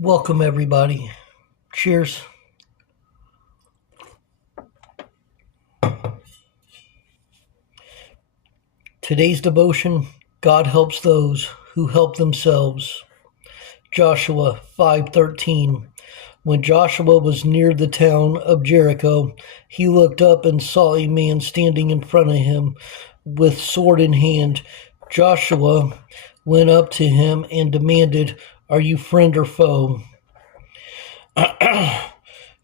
Welcome, everybody. Cheers. Today's devotion: God helps those who help themselves. Joshua 5:13. When Joshua was near the town of Jericho, he looked up and saw a man standing in front of him with sword in hand. Joshua went up to him and demanded, "Are you friend or foe?"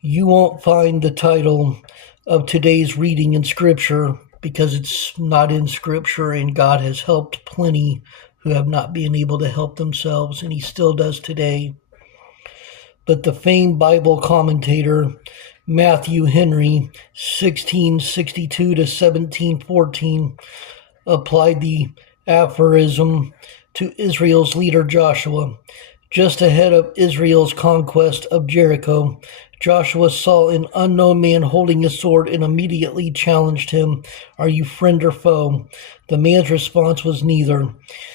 You won't find the title of today's reading in Scripture because it's not in Scripture, and God has helped plenty who have not been able to help themselves, and He still does today. But the famed Bible commentator Matthew Henry, 1662 to 1714, applied the aphorism to Israel's leader Joshua. Just ahead of Israel's conquest of Jericho, Joshua saw an unknown man holding a sword and immediately challenged him, "Are you friend or foe?" The man's response was neither.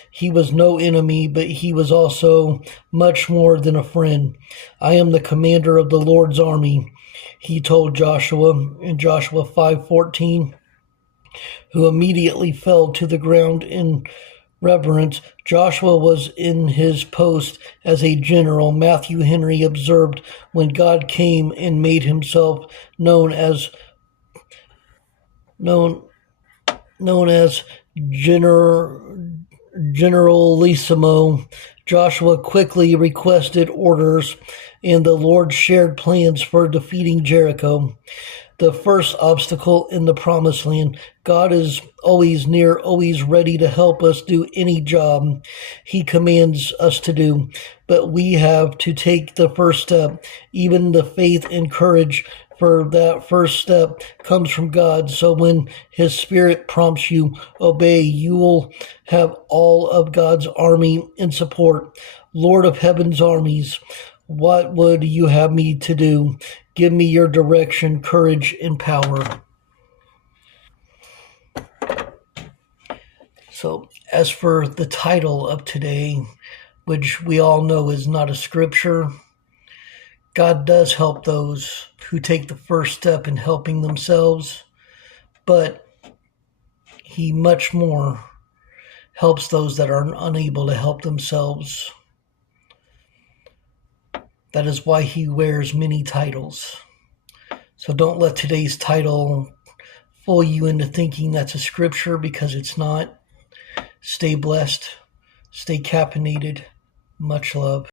He was no enemy, but he was also much more than a friend. "I am the commander of the Lord's army," he told Joshua in Joshua 5:14, who immediately fell to the ground in reverence. Joshua was in his post as a general. Matthew Henry observed, when God came and made himself known as Generalissimo, Joshua quickly requested orders, and the Lord shared plans for defeating Jericho, the first obstacle in the promised land. God is always near, always ready to help us do any job He commands us to do. But we have to take the first step. Even the faith and courage for that first step comes from God. So when His Spirit prompts you, obey. You will have all of God's army in support. Lord of heaven's armies, what would you have me to do? Give me your direction, courage, and power. So, as for the title of today, which we all know is not a scripture, God does help those who take the first step in helping themselves, but He much more helps those that are unable to help themselves. That is why He wears many titles. So don't let today's title fool you into thinking that's a scripture, because it's not. Stay blessed. Stay caffeinated. Much love.